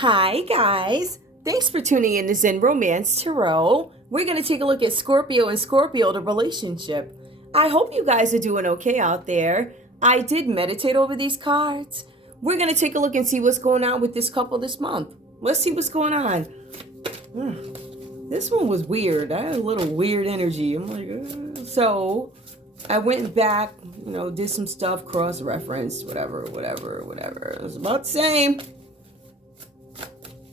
Hi guys, thanks for tuning in to Zen Romance Tarot. We're going to take a look at Scorpio and Scorpio, the relationship. I hope you guys are doing okay out there. I did meditate over these cards. We're going to take a look and see what's going on with this couple this month. Let's see what's going on. This one was weird. I had a little weird energy. I'm like, So I went back, did some stuff, cross-referenced, whatever. It was about the same.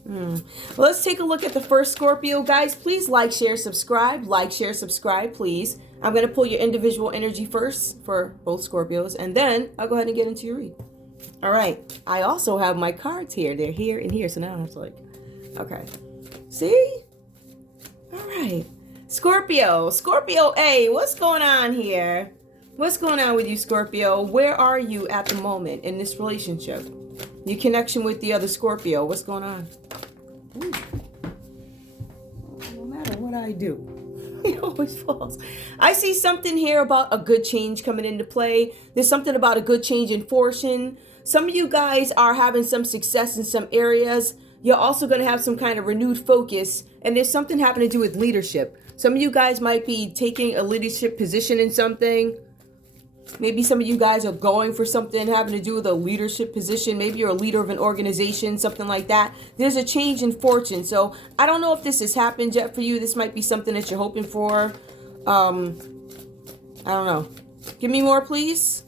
Well, let's take a look at the first Scorpio. Guys, please like, share, subscribe. Like, share, subscribe, please. I'm going to pull your individual energy first for both Scorpios, and then I'll go ahead and get into your read. All right. I also have my cards here. They're here and here, so now it's like, okay. See? All right. Scorpio A, what's going on here? What's going on with you, Scorpio? Where are you at the moment in this relationship? Your connection with the other Scorpio, what's going on? Ooh. No matter what I do, it always falls. I see something here about a good change coming into play. There's something about a good change in fortune. Some of you guys are having some success in some areas. You're also going to have some kind of renewed focus. And there's something having to do with leadership. Some of you guys might be taking a leadership position in something. Maybe some of you guys are going for something having to do with a leadership position. Maybe you're a leader of an organization, something like that. There's a change in fortune. So I don't know if this has happened yet for you. This might be something that you're hoping for. I don't know. Give me more, please.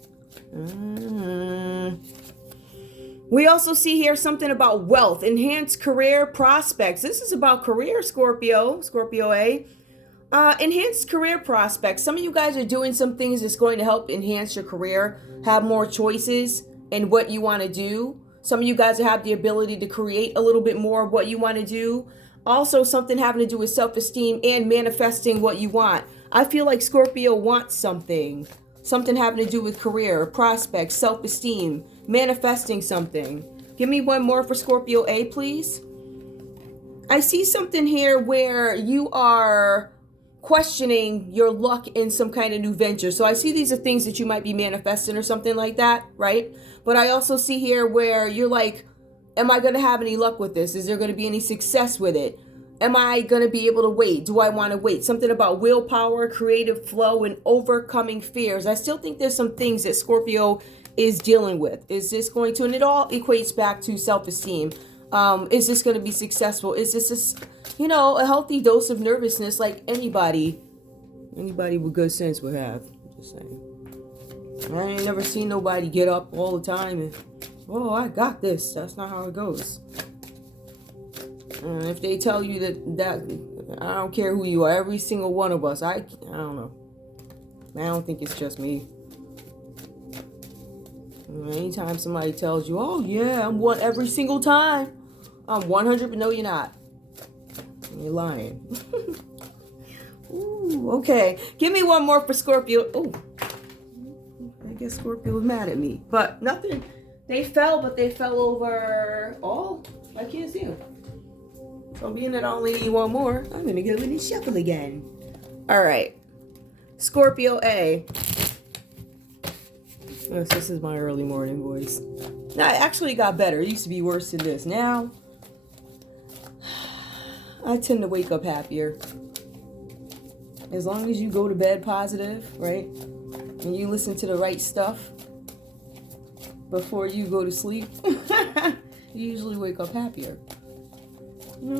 We also see here something about wealth, enhanced career prospects. This is about career, Scorpio A. Enhanced career prospects. Some of you guys are doing some things that's going to help enhance your career, have more choices in what you want to do. Some of you guys have the ability to create a little bit more of what you want to do. Also, something having to do with self-esteem and manifesting what you want. I feel like Scorpio wants something having to do with career, prospects, self-esteem, manifesting something. Give me one more for Scorpio A, please. I see something here where you are questioning your luck in some kind of new venture. So I see these are things that you might be manifesting or something like that, right? But I also see here where you're like, am I going to have any luck with this? Is there going to be any success with it? Am I going to be able to wait? Do I want to wait? Something about willpower, creative flow, and overcoming fears. I still think there's some things that Scorpio is dealing with. Is this going to, and it all equates back to self-esteem. Is this going to be successful? Is this a healthy dose of nervousness like anybody with good sense would have? Just saying. I ain't never seen nobody get up all the time and, oh, I got this. That's not how it goes. And if they tell you that I don't care who you are, every single one of us, I don't know. I don't think it's just me. Anytime somebody tells you, oh yeah, I'm one every single time, I'm 100, but no, you're not. You're lying. Ooh, okay. Give me one more for Scorpio. Ooh. I guess Scorpio was mad at me. But nothing. They fell, but they fell over all. I can't see them. So being that I only need one more, I'm going to go in and shuffle again. All right. Scorpio A. Yes, this is my early morning voice. Now, it actually got better. It used to be worse than this. Now, I tend to wake up happier. As long as you go to bed positive, right? And you listen to the right stuff before you go to sleep, you usually wake up happier.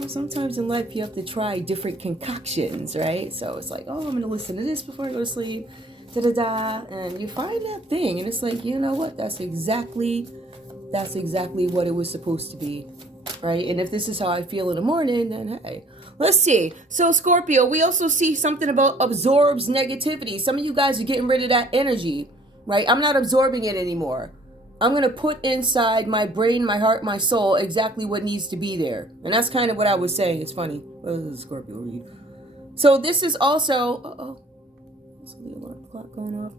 Sometimes in life you have to try different concoctions, right? So it's like, oh, I'm going to listen to this before I go to sleep. Da-da-da. And you find that thing. And it's like, you know what? That's exactly what it was supposed to be. Right? And if this is how I feel in the morning, then hey, let's see. So Scorpio, we also see something about absorbs negativity. Some of you guys are getting rid of that energy, right? I'm not absorbing it anymore. I'm going to put inside my brain, my heart, my soul, exactly what needs to be there. And that's kind of what I was saying. It's funny. Well, this is a Scorpio read. So this is also, there's the alarm clock going off.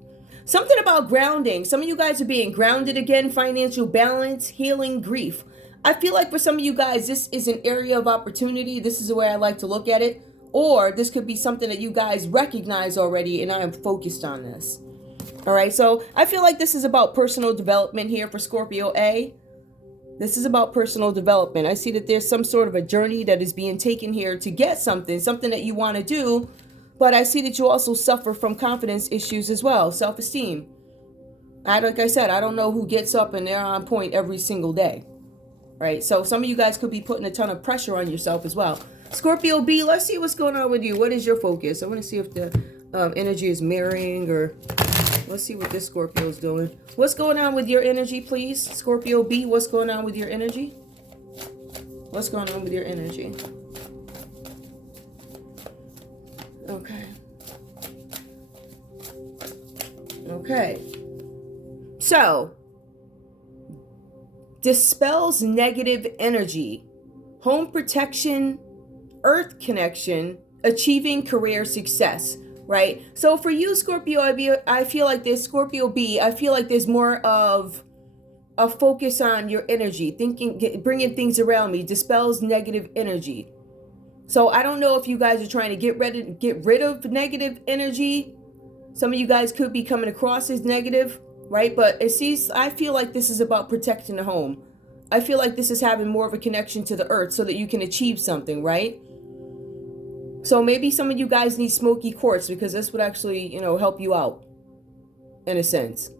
Something about grounding. Some of you guys are being grounded again, financial balance, healing, grief. I feel like for some of you guys, this is an area of opportunity. This is the way I like to look at it. Or this could be something that you guys recognize already, and I am focused on this. All right, so I feel like this is about personal development here for Scorpio A. This is about personal development. I see that there's some sort of a journey that is being taken here to get something that you want to do. But I see that you also suffer from confidence issues as well, self-esteem. Like I said, I don't know who gets up and they're on point every single day, right? So some of you guys could be putting a ton of pressure on yourself as well. Scorpio B, let's see what's going on with you. What is your focus? I want to see if the energy is mirroring, or let's see what this Scorpio is doing. What's going on with your energy, please? Scorpio B, what's going on with your energy? What's going on with your energy? Okay. Okay. So, dispels negative energy, home protection, earth connection, achieving career success, right? So for you, Scorpio, I feel like there's Scorpio B, I feel like there's more of a focus on your energy, bringing things around me, dispels negative energy. So I don't know if you guys are trying to get rid of negative energy. Some of you guys could be coming across as negative, right? But I feel like this is about protecting the home. I feel like this is having more of a connection to the earth so that you can achieve something, right? So maybe some of you guys need smoky quartz, because this would actually, help you out in a sense.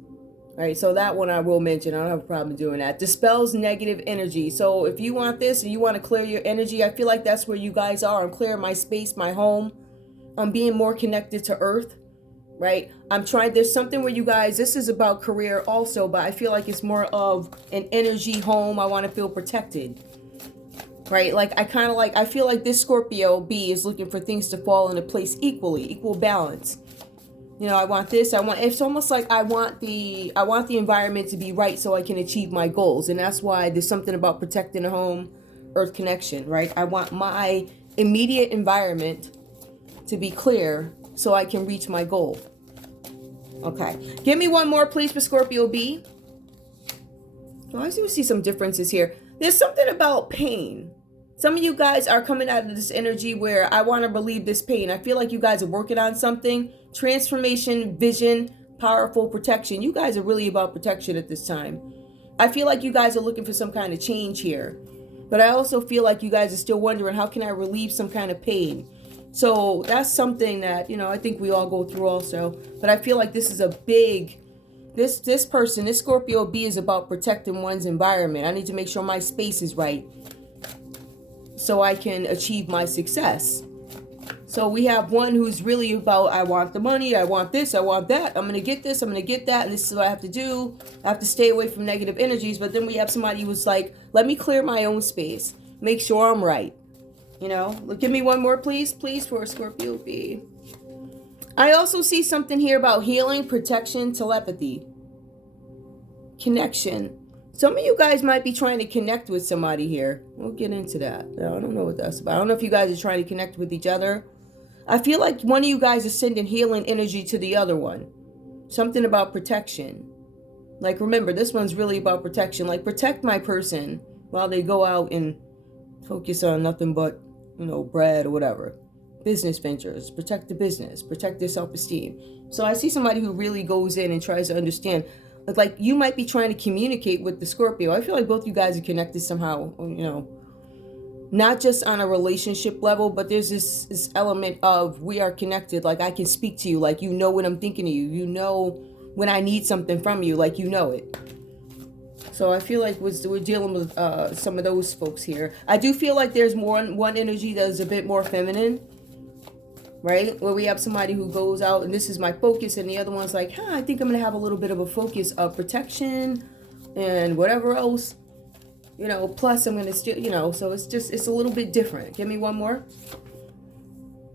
Right, so that one I will mention. I don't have a problem doing that. Dispels negative energy. So if you want this and you want to clear your energy, I feel like that's where you guys are. I'm clearing my space, my home. I'm being more connected to earth, right? There's something where you guys, this is about career also, but I feel like it's more of an energy home. I want to feel protected, right? I feel like this Scorpio B is looking for things to fall into place equally, equal balance. I want this. It's almost like I want the environment to be right so I can achieve my goals. And that's why there's something about protecting the home, earth connection, right? I want my immediate environment to be clear so I can reach my goal. Okay. Give me one more, please, for Scorpio B. Oh, I see some differences here. There's something about pain. Some of you guys are coming out of this energy where I want to relieve this pain. I feel like you guys are working on something. Transformation, vision, powerful protection. You guys are really about protection at this time. I feel like you guys are looking for some kind of change here. But I also feel like you guys are still wondering, how can I relieve some kind of pain? So that's something that, I think we all go through also. But I feel like this is a big... This Scorpio B is about protecting one's environment. I need to make sure my space is right so I can achieve my success. So we have one who's really about, I want the money, I want this, I want that, I'm going to get this, I'm going to get that, and this is what I have to do. I have to stay away from negative energies. But then we have somebody who's like, let me clear my own space, make sure I'm right. Give me one more, please, for Scorpio B. I also see something here about healing, protection, telepathy, connection. Some of you guys might be trying to connect with somebody here. We'll get into that. I don't know what that's about. I don't know if you guys are trying to connect with each other. I feel like one of you guys is sending healing energy to the other one. Something about protection. Like, remember, this one's really about protection. Like, protect my person while they go out and focus on nothing but, bread or whatever. Business ventures. Protect the business. Protect their self-esteem. So I see somebody who really goes in and tries to understand. Like, you might be trying to communicate with the Scorpio. I feel like both you guys are connected somehow, not just on a relationship level, but there's this element of we are connected. Like, I can speak to you, like, what I'm thinking of you. You know when I need something from you, like, it. So I feel like we're dealing with some of those folks here. I do feel like there's one energy that is a bit more feminine, right? Where we have somebody who goes out and this is my focus, and the other one's like, I think I'm going to have a little bit of a focus of protection and whatever else, plus I'm going to still, so it's a little bit different. Give me one more.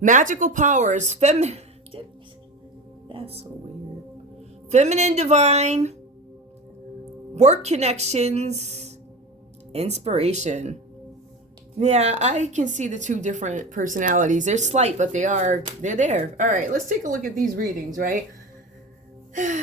Magical powers, that's so weird. Feminine, divine, work connections, inspiration. Yeah, I can see the two different personalities. They're slight, but they're there. All right, let's take a look at these readings, right?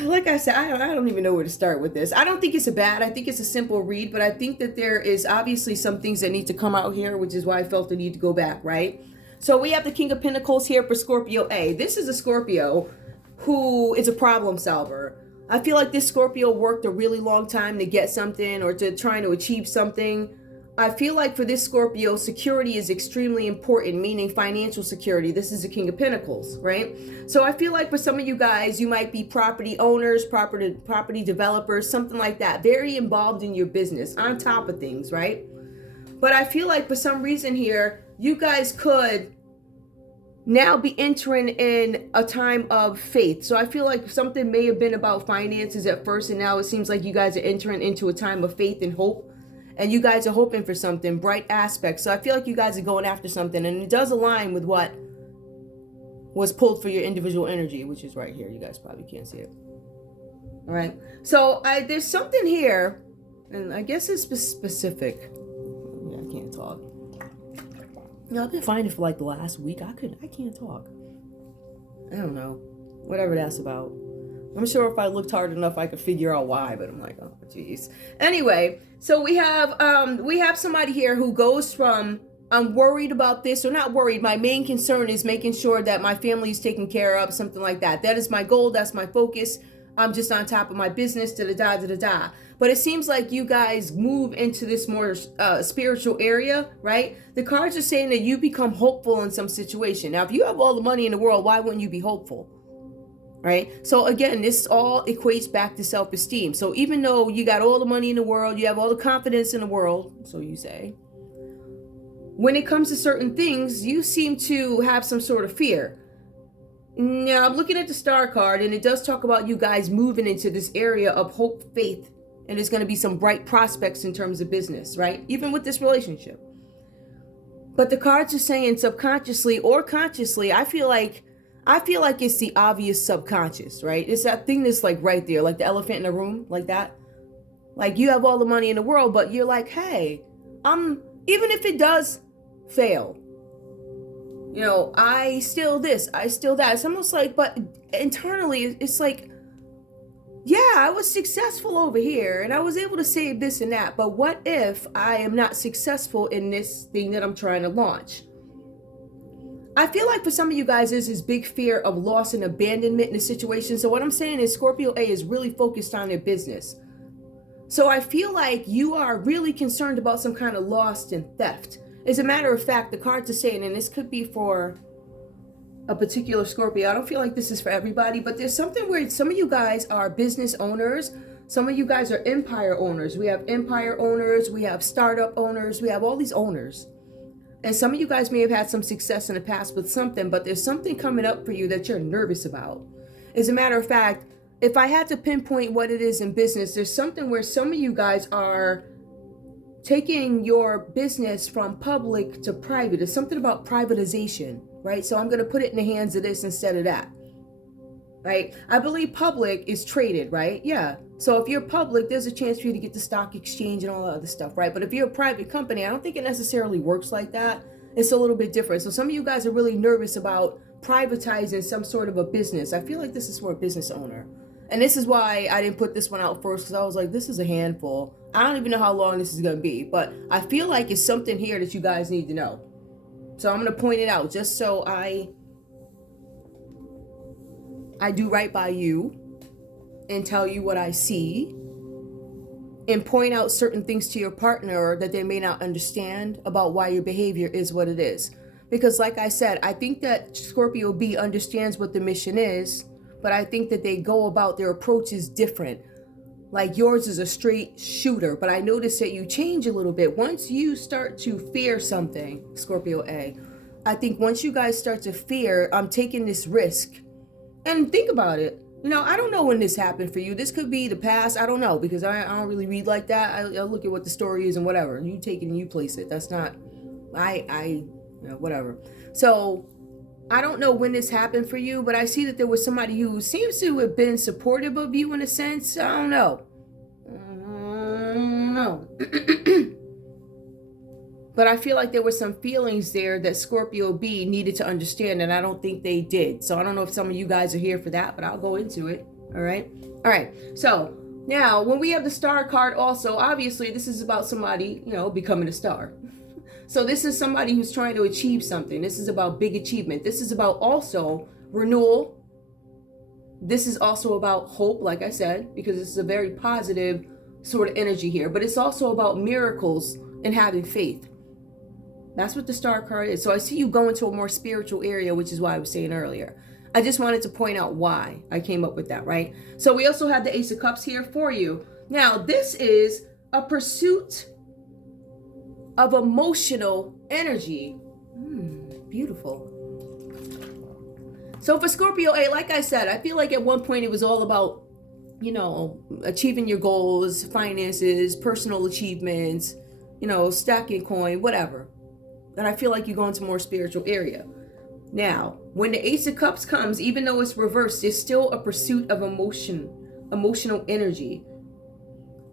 Like I said, I don't even know where to start with this. I don't think it's I think it's a simple read, but I think that there is obviously some things that need to come out here, which is why I felt the need to go back, right? So we have the King of Pentacles here for Scorpio A. This is a Scorpio who is a problem solver. I feel like this Scorpio worked a really long time to get something or to trying to achieve something. I feel like for this Scorpio, security is extremely important, meaning financial security. This is the King of Pentacles, right? So I feel like for some of you guys, you might be property owners, property developers, something like that. Very involved in your business, on top of things, right? But I feel like for some reason here, you guys could now be entering in a time of faith. So I feel like something may have been about finances at first, and now it seems like you guys are entering into a time of faith and hope. And you guys are hoping for something, bright aspects. So I feel like you guys are going after something. And it does align with what was pulled for your individual energy, which is right here. You guys probably can't see it. All right. So there's something here. And I guess it's specific. Yeah, I can't talk. You know, I've been finding for like the last week. I can't talk. I don't know. Whatever that's about. I'm sure if I looked hard enough, I could figure out why, but I'm like, oh, geez. Anyway, so we have somebody here who goes from, I'm worried about this, or not worried. My main concern is making sure that my family is taken care of, something like that. That is my goal. That's my focus. I'm just on top of my business, da-da-da. But it seems like you guys move into this more spiritual area, right? The cards are saying that you become hopeful in some situation. Now, if you have all the money in the world, why wouldn't you be hopeful? Right? So again, this all equates back to self-esteem. So even though you got all the money in the world, you have all the confidence in the world, so you say, when it comes to certain things, you seem to have some sort of fear. Now, I'm looking at the star card, and it does talk about you guys moving into this area of hope, faith, and there's going to be some bright prospects in terms of business, right? Even with this relationship. But the cards are saying subconsciously or consciously, I feel like it's the obvious subconscious, right? It's that thing that's like right there, like the elephant in the room, like that. Like you have all the money in the world, but you're like, hey, even if it does fail, you know, I still this, I still that. It's almost like, but internally, it's like, yeah, I was successful over here and I was able to save this and that. But what if I am not successful in this thing that I'm trying to launch? I feel like for some of you guys, there's this big fear of loss and abandonment in the situation. So what I'm saying is Scorpio A is really focused on their business. So I feel like you are really concerned about some kind of loss and theft. As a matter of fact, the cards are saying, and this could be for a particular Scorpio. I don't feel like this is for everybody, but there's something where some of you guys are business owners. Some of you guys are empire owners. We have empire owners. We have startup owners. We have all these owners. And some of you guys may have had some success in the past with something, but there's something coming up for you that you're nervous about. As a matter of fact, if I had to pinpoint what it is in business, there's something where some of you guys are taking your business from public to private. It's something about privatization, right? So I'm going to put it in the hands of this instead of that, right? I believe public is traded, right? Yeah. So if you're public, there's a chance for you to get the stock exchange and all that other stuff, right? But if you're a private company, I don't think it necessarily works like that. It's a little bit different. So some of you guys are really nervous about privatizing some sort of a business. I feel like this is for a business owner. And this is why I didn't put this one out first, because I was like, this is a handful. I don't even know how long this is going to be, but I feel like it's something here that you guys need to know. So I'm going to point it out just so I do right by you and tell you what I see and point out certain things to your partner that they may not understand about why your behavior is what it is. Because like I said, I think that Scorpio B understands what the mission is, but I think that they go about their approach is different. Like yours is a straight shooter, but I notice that you change a little bit. Once you start to fear something, Scorpio A, I think once you guys start to fear, I'm taking this risk. And think about it. You know, I don't know when this happened for you. This could be the past. I don't know, because I don't really read like that. I look at what the story is and whatever. You take it and you place it. That's not, you know, whatever. So I don't know when this happened for you, but I see that there was somebody who seems to have been supportive of you in a sense. I don't know. But I feel like there were some feelings there that Scorpio B needed to understand, and I don't think they did. So I don't know if some of you guys are here for that, but I'll go into it. All right. So now when we have the star card also, obviously this is about somebody, you know, becoming a star. So this is somebody who's trying to achieve something. This is about big achievement. This is about also renewal, This is also about hope, like I said, because this is a very positive sort of energy here. But it's also about miracles and having faith. That's what the star card is. So I see you going to a more spiritual area, which is why I was saying earlier. I just wanted to point out why I came up with that, right? So we also have the Ace of Cups here for you. Now, this is a pursuit of emotional energy. Beautiful. So for Scorpio A, like I said, I feel like at one point it was all about, you know, achieving your goals, finances, personal achievements, you know, stacking coin, whatever. And I feel like you go into more spiritual area. Now, when the Ace of Cups comes, even though it's reversed, there's still a pursuit of emotional energy.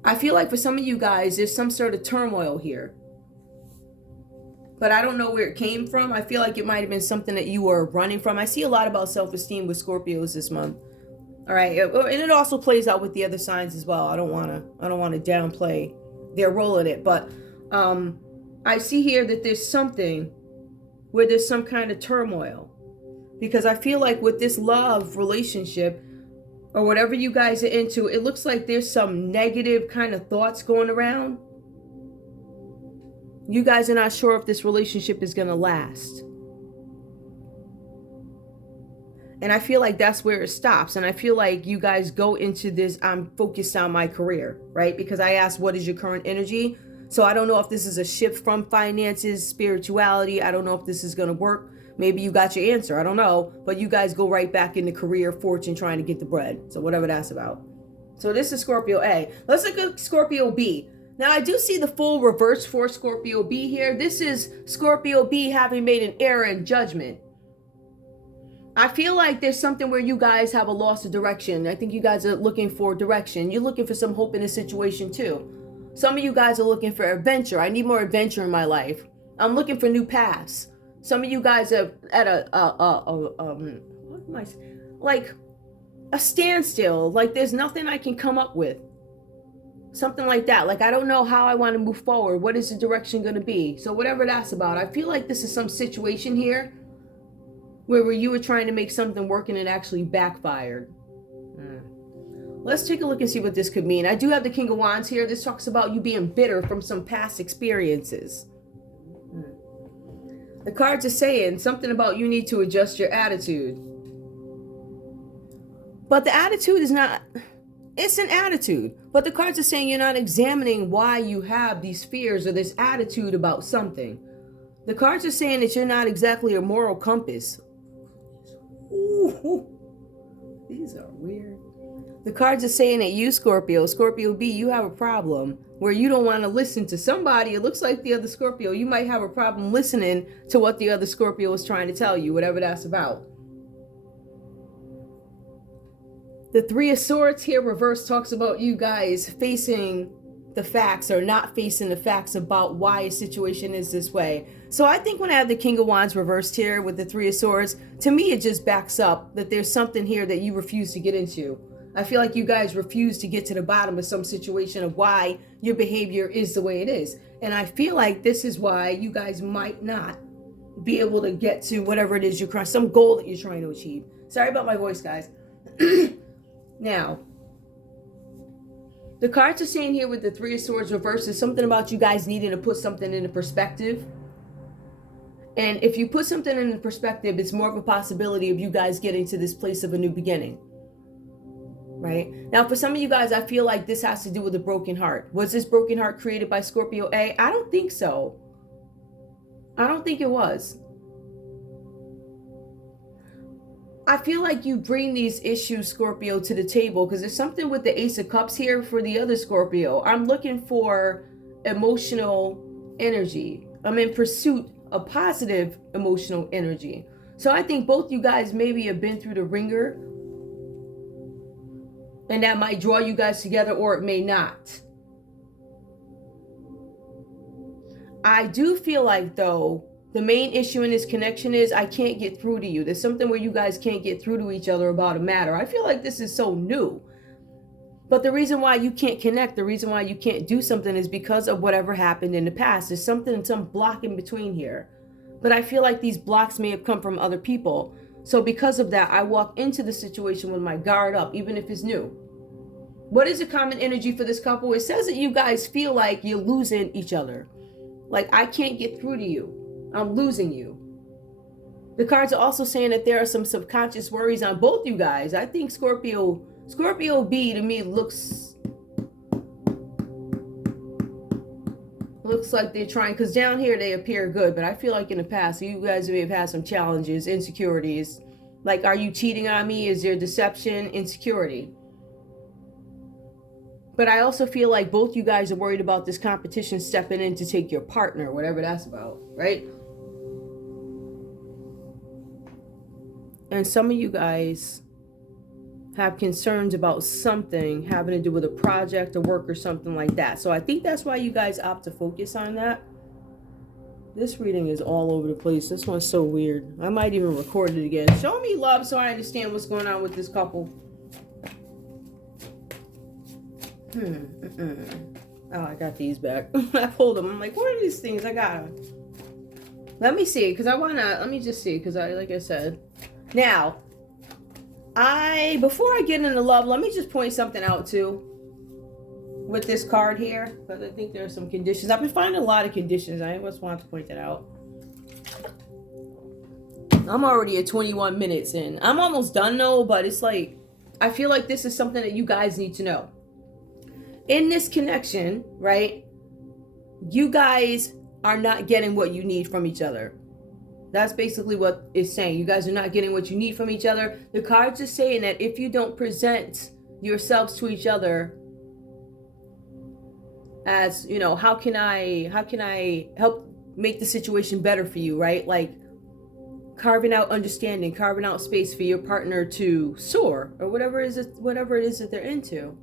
I feel like for some of you guys, there's some sort of turmoil here. But I don't know where it came from. I feel like it might have been something that you were running from. I see a lot about self-esteem with Scorpios this month. All right, and it also plays out with the other signs as well. I don't want to downplay their role in it, but I see here that there's something where there's some kind of turmoil, because I feel like with this love relationship or whatever you guys are into, it looks like there's some negative kind of thoughts going around. You guys are not sure if this relationship is going to last. And I feel like that's where it stops. And I feel like you guys go into this, I'm focused on my career, right? Because I asked, what is your current energy? So I don't know if this is a shift from finances, spirituality. I don't know if this is going to work. Maybe you got your answer. I don't know. But you guys go right back into career, fortune, trying to get the bread. So whatever that's about. So this is Scorpio A. Let's look at Scorpio B. Now, I do see the full reverse for Scorpio B here. This is Scorpio B having made an error in judgment. I feel like there's something where you guys have a loss of direction. I think you guys are looking for direction. You're looking for some hope in a situation too. Some of you guys are looking for adventure. I need more adventure in my life. I'm looking for new paths. Some of you guys are at like a standstill. Like there's nothing I can come up with. Something like that. Like, I don't know how I want to move forward. What is the direction going to be? So whatever that's about, I feel like this is some situation here where you were trying to make something work and it actually backfired. Let's take a look and see what this could mean. I do have the King of Wands here. This talks about you being bitter from some past experiences. The cards are saying something about you need to adjust your attitude. But the attitude is not... It's an attitude, but the cards are saying you're not examining why you have these fears or this attitude about something. The cards are saying that you're not exactly a moral compass. Ooh, these are weird. The cards are saying that you, Scorpio B, you have a problem where you don't want to listen to somebody. It looks like the other Scorpio. You might have a problem listening to what the other Scorpio is trying to tell you, whatever that's about. The Three of Swords here reverse talks about you guys facing the facts or not facing the facts about why a situation is this way. So I think when I have the King of Wands reversed here with the Three of Swords, to me it just backs up that there's something here that you refuse to get into. I feel like you guys refuse to get to the bottom of some situation of why your behavior is the way it is. And I feel like this is why you guys might not be able to get to whatever it is you're trying, some goal that you're trying to achieve. Sorry about my voice, guys. Now, the cards are saying here with the Three of Swords reversed is something about you guys needing to put something into perspective. And if you put something into perspective, it's more of a possibility of you guys getting to this place of a new beginning. Right? Now, for some of you guys, I feel like this has to do with a broken heart. Was this broken heart created by Scorpio A? I don't think so. I don't think it was. I feel like you bring these issues, Scorpio, to the table because there's something with the Ace of Cups here for the other Scorpio. I'm looking for emotional energy. I'm in pursuit of positive emotional energy. So I think both you guys maybe have been through the ringer, and that might draw you guys together, or it may not. I do feel like, though, the main issue in this connection is I can't get through to you. There's something where you guys can't get through to each other about a matter. I feel like this is so new. But the reason why you can't connect, the reason why you can't do something is because of whatever happened in the past. There's some block in between here. But I feel like these blocks may have come from other people. So because of that, I walk into the situation with my guard up, even if it's new. What is the common energy for this couple? It says that you guys feel like you're losing each other. Like, I can't get through to you. I'm losing you. The cards are also saying that there are some subconscious worries on both you guys. I think Scorpio B to me looks like they're trying, because down here they appear good, but I feel like in the past you guys may have had some challenges, insecurities. Like, are you cheating on me? Is there deception, insecurity? But I also feel like both you guys are worried about this competition stepping in to take your partner, whatever that's about, right? And some of you guys have concerns about something having to do with a project or work or something like that. So I think that's why you guys opt to focus on that. This reading is all over the place. This one's so weird. I might even record it again. Show me love so I understand what's going on with this couple. Oh, I got these back. I pulled them. I'm like, what are these things? I got them. Let me see, because let me just see, because like I said. Now, before I get into love, let me just point something out too with this card here, because I think there are some conditions. I've been finding a lot of conditions. I just want to point that out. I'm already at 21 minutes in. I'm almost done though, but it's like, I feel like this is something that you guys need to know. In this connection, right, you guys are not getting what you need from each other. That's basically what it's saying. You guys are not getting what you need from each other. The cards are saying that if you don't present yourselves to each other as, you know, how can I help make the situation better for you, right? Like carving out understanding, carving out space for your partner to soar, or whatever it is that they're into.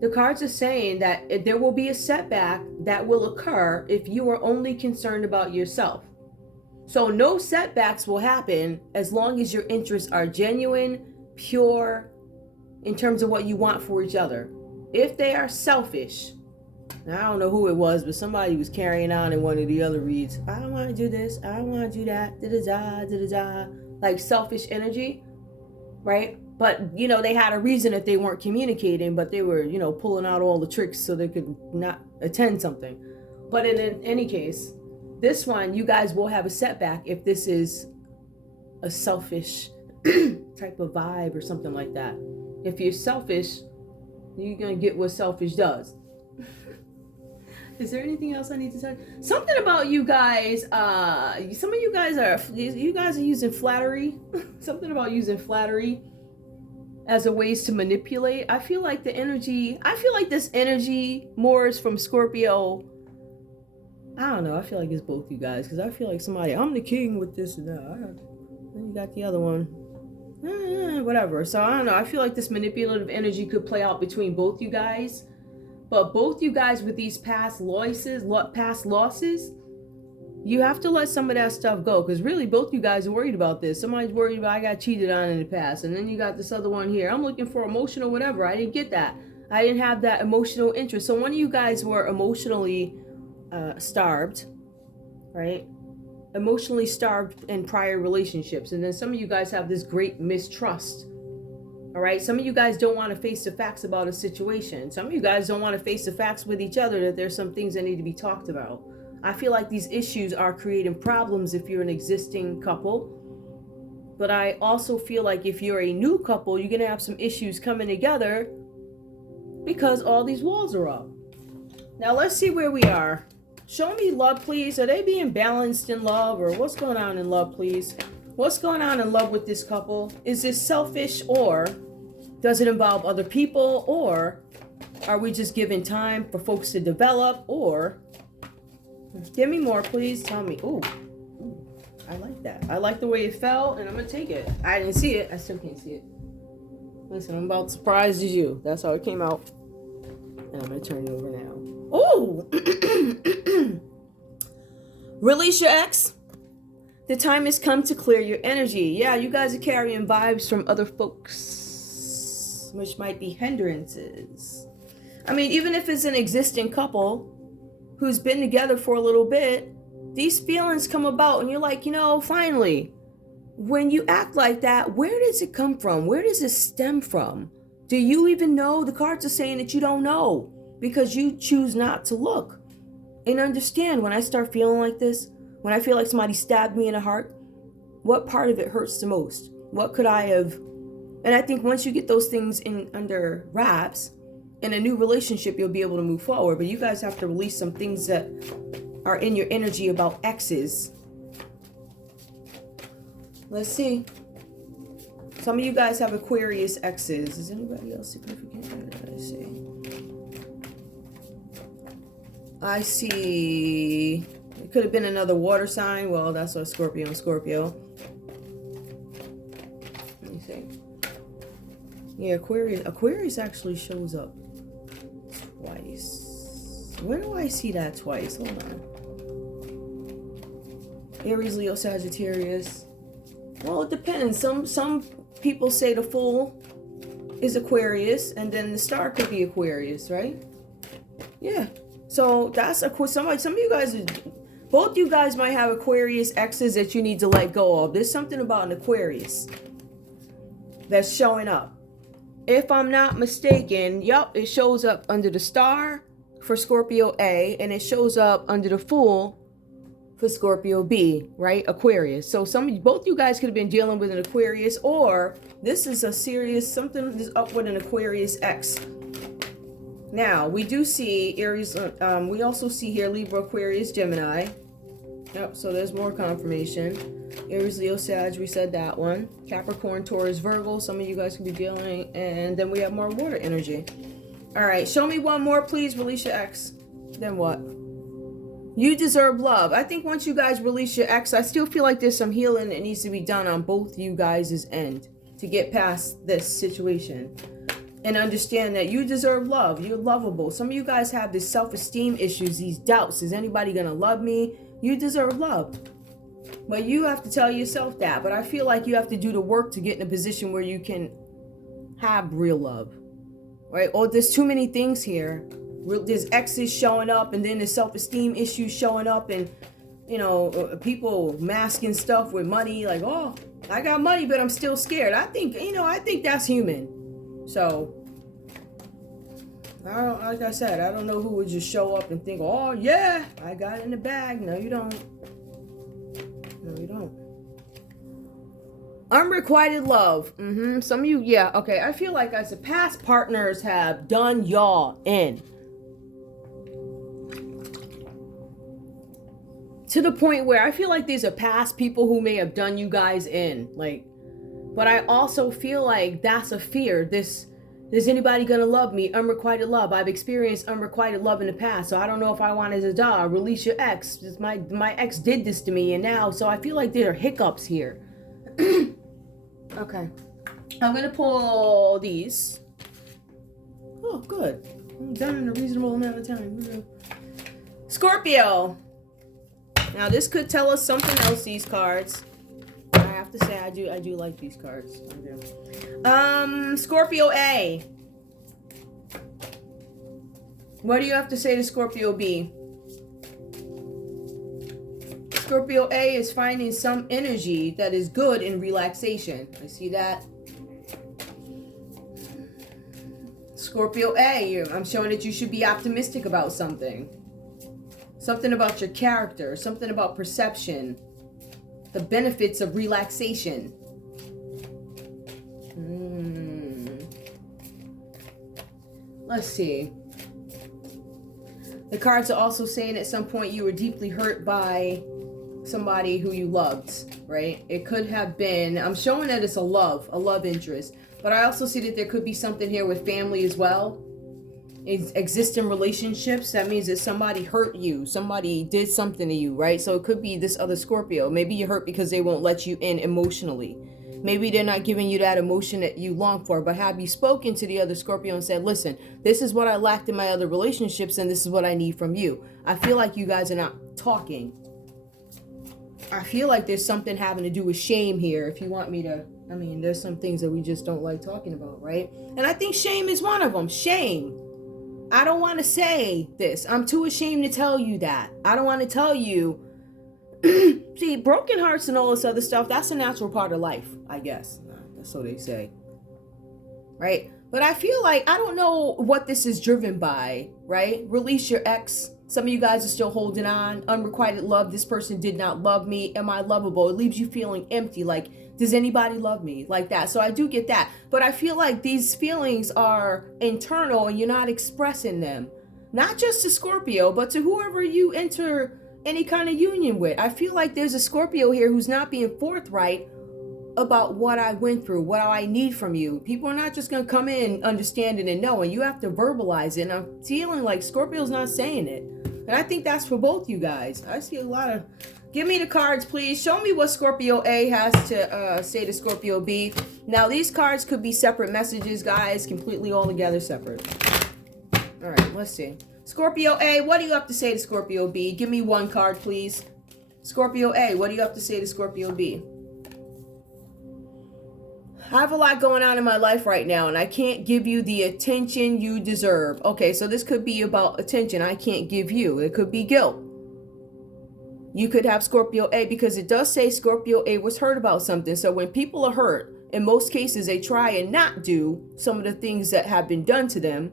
The cards are saying that there will be a setback that will occur if you are only concerned about yourself. So no setbacks will happen as long as your interests are genuine, pure, in terms of what you want for each other. If they are selfish, I don't know who it was, but somebody was carrying on in one of the other reads. I don't want to do this. I don't want to do that. Da-da-da, da-da-da. Like selfish energy, right? But, you know, they had a reason that they weren't communicating, but they were, you know, pulling out all the tricks so they could not attend something. But in any case, this one, you guys will have a setback if this is a selfish type of vibe or something like that. If you're selfish, you're going to get what selfish does. Is there anything else I need to say? Something about you guys, some of you guys are using flattery. Something about using flattery as a ways to manipulate. I feel like this energy more is from Scorpio. I don't know. I feel like it's both you guys, because I feel like I'm the king with this and that. Then you got the other one. Whatever. So I don't know. I feel like this manipulative energy could play out between both you guys. But both you guys with these past losses, you have to let some of that stuff go, because really both you guys are worried about this. Somebody's worried about I got cheated on in the past, and then you got this other one here. I'm looking for emotional whatever. I didn't get that. I didn't have that emotional interest. So one of you guys were emotionally starved, right? Emotionally starved in prior relationships, and then some of you guys have this great mistrust. All right, some of you guys don't want to face the facts about a situation. Some of you guys don't want to face the facts with each other, that there's some things that need to be talked about. I feel like these issues are creating problems if you're an existing couple. But I also feel like if you're a new couple, you're going to have some issues coming together because all these walls are up. Now let's see where we are. Show me love, please. Are they being balanced in love, or what's going on in love, please? What's going on in love with this couple? Is this selfish, or does it involve other people, or are we just giving time for folks to develop, or give me more, please. Tell me. Ooh, I like that. I like the way it fell, and I'm gonna take it. I didn't see it. I still can't see it. Listen, I'm about as surprised as you. That's how it came out. And I'm gonna turn it over now. Oh, release your ex. The time has come to clear your energy. Yeah, you guys are carrying vibes from other folks, which might be hindrances. I mean, even if it's an existing couple who's been together for a little bit, these feelings come about and you're like, you know, finally, when you act like that, where does it come from? Where does it stem from? Do you even know? The cards are saying that you don't know because you choose not to look and understand. When I start feeling like this, when I feel like somebody stabbed me in the heart, what part of it hurts the most? What could I have? And I think once you get those things in under wraps, in a new relationship, you'll be able to move forward. But you guys have to release some things that are in your energy about exes. Let's see. Some of you guys have Aquarius exes. Is anybody else significant? Let's see. I see. It could have been another water sign. Well, that's a Scorpio and Scorpio. Let me see. Yeah, Aquarius actually shows up twice. When do I see that twice? Hold on. Aries, Leo, Sagittarius. Well, it depends. Some people say the Fool is Aquarius, and then the Star could be Aquarius, right? Yeah. So that's some of you guys, both you guys might have Aquarius exes that you need to let go of. There's something about an Aquarius that's showing up. If I'm not mistaken, yep, it shows up under the Star for Scorpio A, and it shows up under the Fool for Scorpio B, right? Aquarius. So both you guys could have been dealing with an Aquarius, or this is a serious something is up with an Aquarius X. Now we do see Aries. We also see here Libra, Aquarius, Gemini. Yep. So there's more confirmation. Aries, Leo, Sag. We said that one. Capricorn, Taurus, Virgo. Some of you guys could be dealing, and then we have more water energy. All right. Show me one more, please. Release your X. Then what? You deserve love. I think once you guys release your ex, I still feel like there's some healing that needs to be done on both you guys' end to get past this situation and understand that you deserve love. You're lovable. Some of you guys have this self-esteem issues, these doubts. Is anybody going to love me? You deserve love. But you have to tell yourself that. But I feel like you have to do the work to get in a position where you can have real love, right? Or there's too many things here. There's exes showing up, and then there's self-esteem issues showing up, and people masking stuff with money, like, oh, I got money but I'm still scared. I think that's human. So like I said, I don't know who would just show up and think, oh yeah, I got it in the bag. No, you don't. Unrequited love. Some of you, yeah, okay. I feel like as the past partners have done y'all in. To the point where I feel like there's a past people who may have done you guys in, like, but I also feel like that's a fear. Is anybody gonna love me? Unrequited love. I've experienced unrequited love in the past, so I don't know if I want to release your ex. My ex did this to me, and now, so I feel like there are hiccups here. Okay, I'm gonna pull these. Oh, good. I'm done in a reasonable amount of time. Scorpio. Now this could tell us something else, these cards. I have to say I do like these cards. I do. Scorpio A. What do you have to say to Scorpio B? Scorpio A is finding some energy that is good in relaxation. I see that. Scorpio A, I'm showing that you should be optimistic about something. Something about your character, something about perception, the benefits of relaxation. Let's see. The cards are also saying at some point you were deeply hurt by somebody who you loved, right? It could have been, I'm showing that it's a love interest, but I also see that there could be something here with family as well. Existing relationships, that means that somebody hurt you, somebody did something to you, right? So it could be this other Scorpio. Maybe you're hurt because they won't let you in emotionally. Maybe they're not giving you that emotion that you long for. But have you spoken to the other Scorpio and said, listen, this is what I lacked in my other relationships, and this is what I need from you? I feel like you guys are not talking. I feel like there's something having to do with shame here. If you want me to, there's some things that we just don't like talking about, right? And I think shame is one of them. Shame. I don't want to say this. I'm too ashamed to tell you that. I don't want to tell you See, broken hearts and all this other stuff, that's a natural part of life, I guess. That's what they say. Right? But I feel like, I don't know what this is driven by, right? Release your ex. Some of you guys are still holding on. Unrequited love. This person did not love me. Am I lovable? It leaves you feeling empty. Like, does anybody love me? Like that. So I do get that. But I feel like these feelings are internal and you're not expressing them. Not just to Scorpio, but to whoever you enter any kind of union with. I feel like there's a Scorpio here who's not being forthright about what I went through, what I need from you. People are not just going to come in understanding and knowing. You have to verbalize it. And I'm feeling like Scorpio's not saying it. And I think that's for both you guys. I see a lot of... Give me the cards, please. Show me what Scorpio A has to say to Scorpio B. Now, these cards could be separate messages, guys. Completely all together separate. All right, let's see. Scorpio A, what do you have to say to Scorpio B? Give me one card, please. Scorpio A, what do you have to say to Scorpio B? I have a lot going on in my life right now, and I can't give you the attention you deserve. Okay, so this could be about attention I can't give you. It could be guilt. You could have Scorpio A, because it does say Scorpio A was hurt about something. So when people are hurt, in most cases, they try and not do some of the things that have been done to them.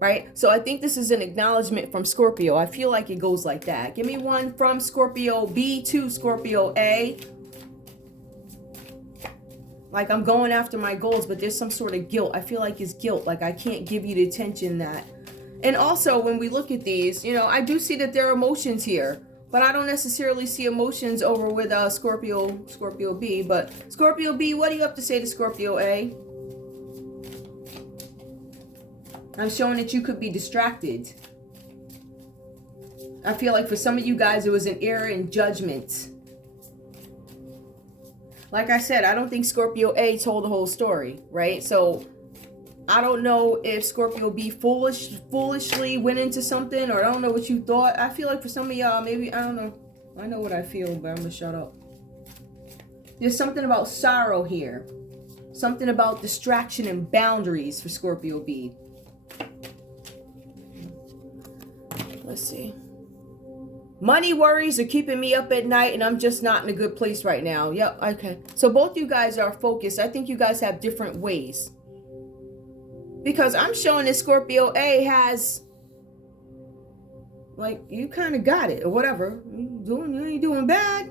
Right? So I think this is an acknowledgement from Scorpio. I feel like it goes like that. Give me one from Scorpio B to Scorpio A. Like, I'm going after my goals, but there's some sort of guilt. I feel like it's guilt. Like, I can't give you the attention that... And also, when we look at these, you know, I do see that there are emotions here. But I don't necessarily see emotions over with Scorpio B. But Scorpio B, what do you have to say to Scorpio A? I'm showing that you could be distracted. I feel like for some of you guys, it was an error in judgment. Like I said, I don't think Scorpio A told the whole story, right? So I don't know if Scorpio B foolishly went into something, or I don't know what you thought. I feel like for some of y'all, maybe, I don't know. I know what I feel, but I'm going to shut up. There's something about sorrow here. Something about distraction and boundaries for Scorpio B. Let's see. Money worries are keeping me up at night, and I'm just not in a good place right now. Yep, okay. So both you guys are focused. I think you guys have different ways. Because I'm showing that Scorpio A has, like, you kind of got it, or whatever. You ain't doing bad.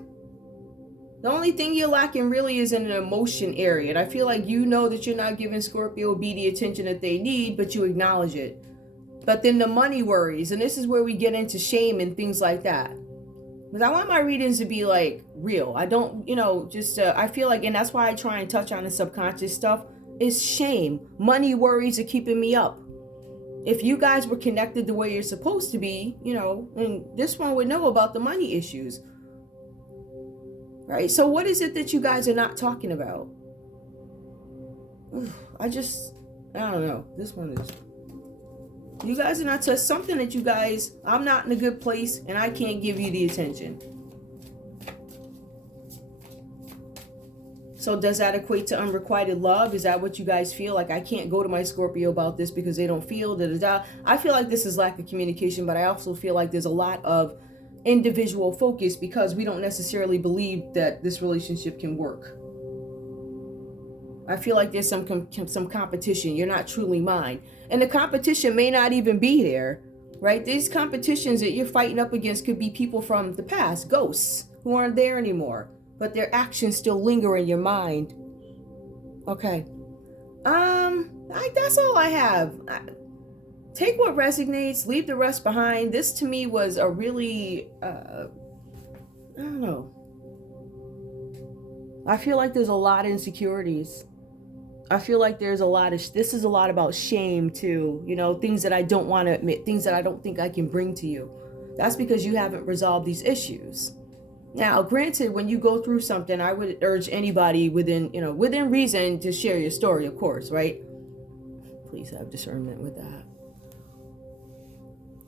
The only thing you're lacking really is in an emotion area. And I feel like you know that you're not giving Scorpio B the attention that they need, but you acknowledge it. But then the money worries, and this is where we get into shame and things like that. Because I want my readings to be, like, real. I don't, you know, just, I feel like, and that's why I try and touch on the subconscious stuff, is shame. Money worries are keeping me up. If you guys were connected the way you're supposed to be, you know, and this one would know about the money issues. Right? So what is it that you guys are not talking about? I don't know. This one is... You guys are not touched. Something that you guys, I'm not in a good place and I can't give you the attention. So does that equate to unrequited love? Is that what you guys feel? Like, I can't go to my Scorpio about this because they don't feel da-da-da. I feel like this is lack of communication, but I also feel like there's a lot of individual focus because we don't necessarily believe that this relationship can work. I feel like there's some competition. You're not truly mine. And the competition may not even be there, right? These competitions that you're fighting up against could be people from the past, ghosts who aren't there anymore, but their actions still linger in your mind. Okay. That's all I have. Take what resonates, leave the rest behind. This to me was a really, I don't know. I feel like there's a lot of insecurities. I feel like there's a lot of, this is a lot about shame too. You know, things that I don't want to admit, things that I don't think I can bring to you. That's because you haven't resolved these issues. Now, granted, when you go through something, I would urge anybody within reason to share your story, of course, right? Please have discernment with that.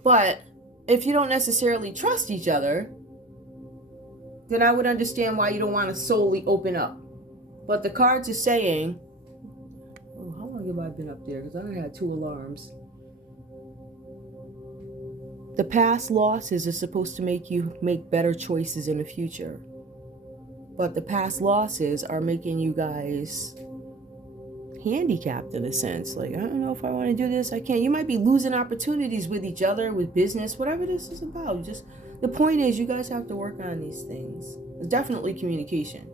But if you don't necessarily trust each other, then I would understand why you don't want to solely open up. But the cards are saying, oh, how long have I been up there? Because I only had 2 alarms. The past losses are supposed to make you make better choices in the future. But the past losses are making you guys handicapped in a sense. Like, I don't know if I want to do this. I can't. You might be losing opportunities with each other, with business, whatever this is about. Just the point is, you guys have to work on these things. It's definitely communication.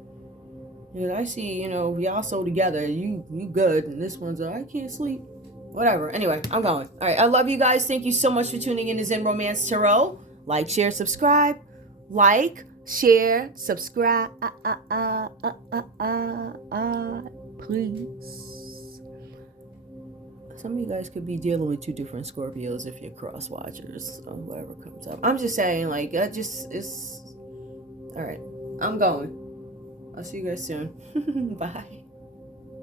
You know, I see, you know, y'all so together, you good, and this one's I can't sleep. Whatever. Anyway, I'm going. All right. I love you guys. Thank you so much for tuning in to Zen Romance Tarot. Like, share, subscribe. Like, share, subscribe. Please. Some of you guys could be dealing with two different Scorpios if you're cross watchers or whatever comes up. I'm just saying, like, it's all right. I'm going. I'll see you guys soon. Bye.